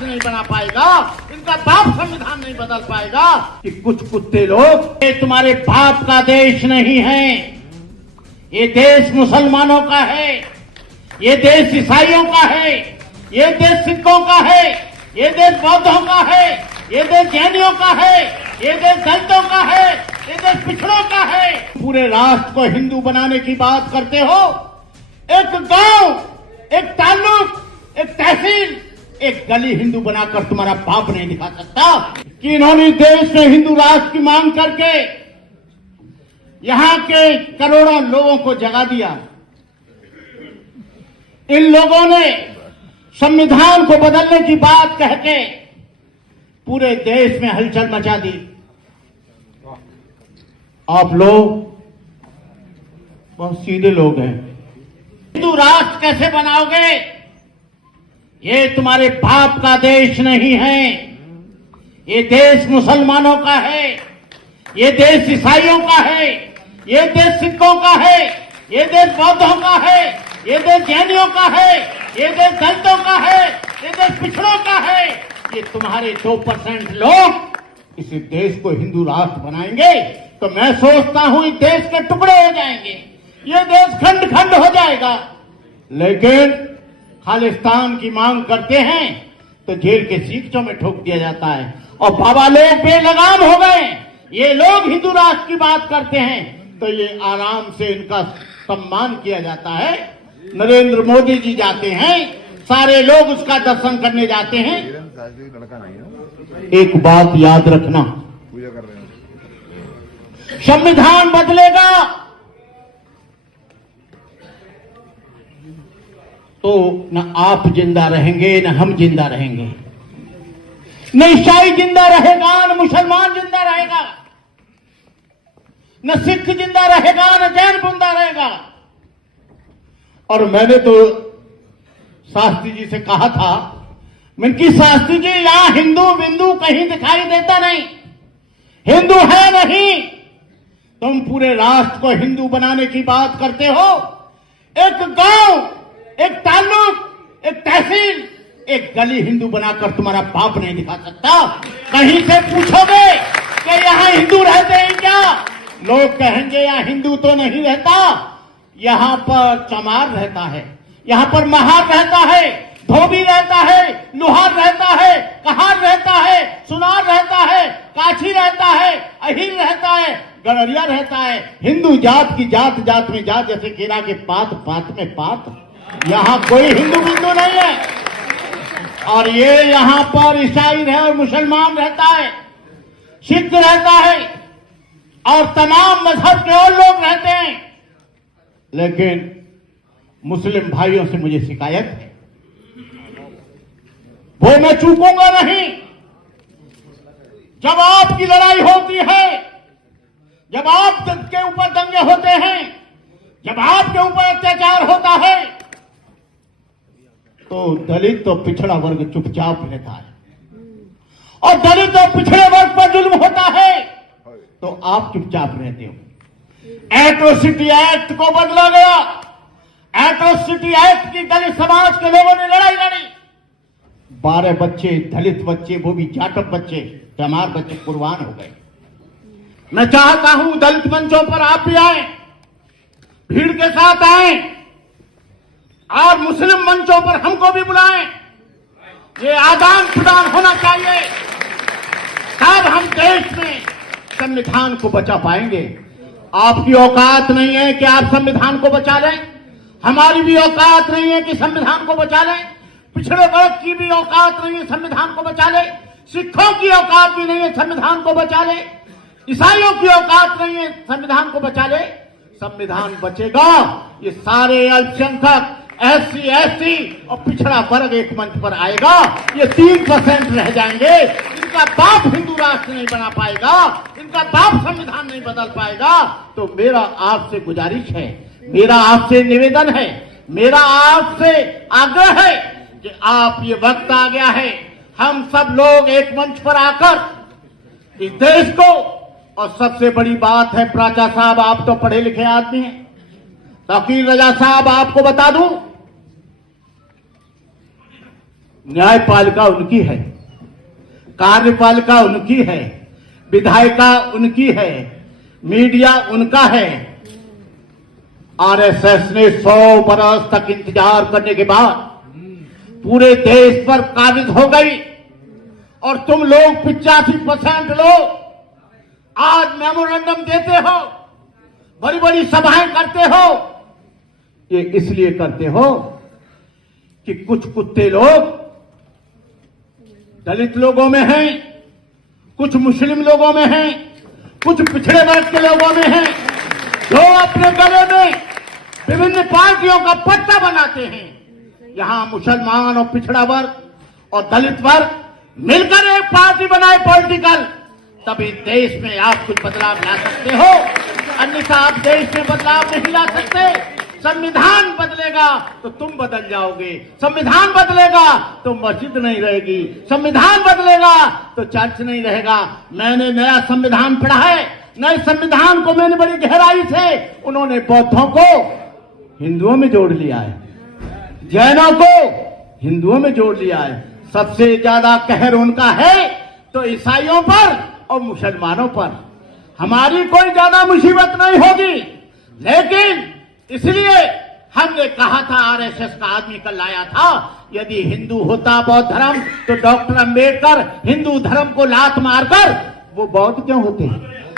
राष्ट्र नहीं बना पाएगा, इनका बाप संविधान नहीं बदल पाएगा। कि कुछ कुत्ते लोग, ये तुम्हारे बाप का देश नहीं है, ये देश मुसलमानों का है, ये देश ईसाइयों का है, ये देश सिखों का है, ये देश बौद्धों का है, ये देश जैनियों का है, ये देश दलितों का है, ये देश पिछड़ों का है। पूरे राष्ट्र को हिंदू बनाने की बात करते हो। एक गांव, एक ताल्लुक, एक तहसील, एक गली हिंदू बनाकर तुम्हारा बाप नहीं दिखा सकता। कि इन्होंने देश में हिंदू राष्ट्र की मांग करके यहां के करोड़ों लोगों को जगा दिया। इन लोगों ने संविधान को बदलने की बात कह के पूरे देश में हलचल मचा दी। आप लोग बहुत सीधे लोग हैं। हिंदू राष्ट्र कैसे बनाओगे? ये तुम्हारे बाप का देश नहीं है, ये देश मुसलमानों का है, ये देश ईसाइयों का है, ये देश सिखों का है, ये देश बौद्धों का है, ये देश जैनियों का है, ये देश दलितों का है, ये देश पिछड़ों का है। ये तुम्हारे 2% लोग इस देश को हिंदू राष्ट्र बनाएंगे तो मैं सोचता हूं इस देश के टुकड़े हो जाएंगे, ये देश खंड खंड हो जाएगा। लेकिन खालिस्तान की मांग करते हैं तो जेल के सीखचों में ठोक दिया जाता है और बाबा लोग बेलगाम हो गए। ये लोग हिंदू राष्ट्र की बात करते हैं तो ये आराम से इनका सम्मान किया जाता है। नरेंद्र मोदी जी जाते हैं, सारे लोग उसका दर्शन करने जाते हैं। एक बात याद रखना, संविधान बदलेगा तो न आप जिंदा रहेंगे न हम जिंदा रहेंगे, न ईसाई जिंदा रहेगा न मुसलमान जिंदा रहेगा, न सिख जिंदा रहेगा न जैन जिंदा रहेगा। और मैंने तो शास्त्री जी से कहा था, मैं कि शास्त्री जी यहां हिंदू बिंदु कहीं दिखाई देता नहीं, हिंदू है नहीं। तुम पूरे राष्ट्र को हिंदू बनाने की बात करते हो। एक गांव, एक ताल्लुक, एक तहसील, एक गली हिंदू बनाकर तुम्हारा बाप नहीं दिखा सकता। कहीं से पूछोगे कि यहां हिंदू रहते हैं क्या? लोग कहेंगे यहां हिंदू तो नहीं रहता, यहां पर चमार रहता है, यहां पर महार रहता है, धोबी रहता है, लुहार रहता है, कहार रहता है, सुनार रहता है, काछी रहता है, अहिर रहता है, गड़रिया रहता है। हिंदू जात की जात जात में जात, जैसे केरा के पात पात में पात। यहां कोई हिंदू बिंदु नहीं है। और ये यहां पर ईसाई रहे और मुसलमान रहता है, सिख रहता है और तमाम मजहब के और लोग रहते हैं। लेकिन मुस्लिम भाइयों से मुझे शिकायत है, वो मैं चूकूंगा नहीं। जब आपकी लड़ाई होती है, जब आपके ऊपर दंगे होते हैं, जब आपके ऊपर अत्याचार होता है, तो दलित और पिछड़ा वर्ग चुपचाप रहता है। और दलित और पिछड़े वर्ग पर जुल्म होता है तो आप चुपचाप रहते हो। एट्रोसिटी एक्ट को बदला गया। एट्रोसिटी एक्ट की दलित समाज के लोगों ने लड़ाई लड़ी। 12 बच्चे, दलित बच्चे, वो भी जाटव बच्चे, चमार बच्चे कुर्बान हो गए। मैं चाहता हूं दलित मंचों पर आप भी आए, भीड़ के साथ आए, और मुस्लिम मंचों पर हमको भी बुलाएं। ये आदान प्रदान होना चाहिए, तब हम देश में संविधान को बचा पाएंगे। आपकी औकात नहीं है कि आप संविधान को बचा लें, हमारी भी औकात नहीं है कि संविधान को बचा लें, पिछड़े वर्ग की भी औकात नहीं है संविधान को बचा ले, सिखों की औकात भी नहीं है संविधान को बचा ले, ईसाइयों की औकात नहीं है संविधान को बचा ले। संविधान बचेगा, ये सारे अल्पसंख्यक, SC, ST और पिछड़ा वर्ग एक मंच पर आएगा। ये 3% रह जाएंगे। इनका बाप हिंदू राष्ट्र नहीं बना पाएगा, इनका बाप संविधान नहीं बदल पाएगा। तो मेरा आपसे गुजारिश है, मेरा आपसे निवेदन है, मेरा आपसे आग्रह है कि आप, ये वक्त आ गया है, हम सब लोग एक मंच पर आकर इस देश को, और सबसे बड़ी बात है, प्राचा साहब आप तो पढ़े लिखे आदमी हैं, तकीर रजा साहब आपको बता दूं, न्यायपालिका उनकी है, कार्यपालिका उनकी है, विधायिका उनकी है, मीडिया उनका है। आरएसएस ने 100 बरस तक इंतजार करने के बाद पूरे देश पर काबिज हो गई और तुम लोग 85% लोग आज मेमोरेंडम देते हो, बड़ी बड़ी सभाएं करते हो। ये इसलिए करते हो कि कुछ कुत्ते लोग दलित लोगों में हैं, कुछ मुस्लिम लोगों में हैं, कुछ पिछड़े वर्ग के लोगों में हैं, जो अपने गले में विभिन्न पार्टियों का पट्टा बनाते हैं। यहां मुसलमान और पिछड़ा वर्ग और दलित वर्ग मिलकर एक पार्टी बनाए पॉलिटिकल, तभी देश में आप कुछ बदलाव ला सकते हो, अन्यथा आप देश में बदलाव नहीं ला सकते। संविधान बदलेगा तो तुम बदल जाओगे, संविधान बदलेगा तो मस्जिद नहीं रहेगी, संविधान बदलेगा तो चर्च नहीं रहेगा। मैंने नया संविधान पढ़ा है, नए संविधान को मैंने बड़ी गहराई से, उन्होंने बौद्धों को हिंदुओं में जोड़ लिया है, जैनों को हिंदुओं में जोड़ लिया है। सबसे ज्यादा कहर उनका है तो ईसाइयों पर और मुसलमानों पर। हमारी कोई ज्यादा मुसीबत नहीं होगी, लेकिन इसलिए हमने कहा था, आरएसएस का आदमी कल लाया था, यदि हिंदू होता बौद्ध धर्म तो डॉक्टर अंबेडकर हिंदू धर्म को लात मारकर वो बौद्ध क्यों होते हैं?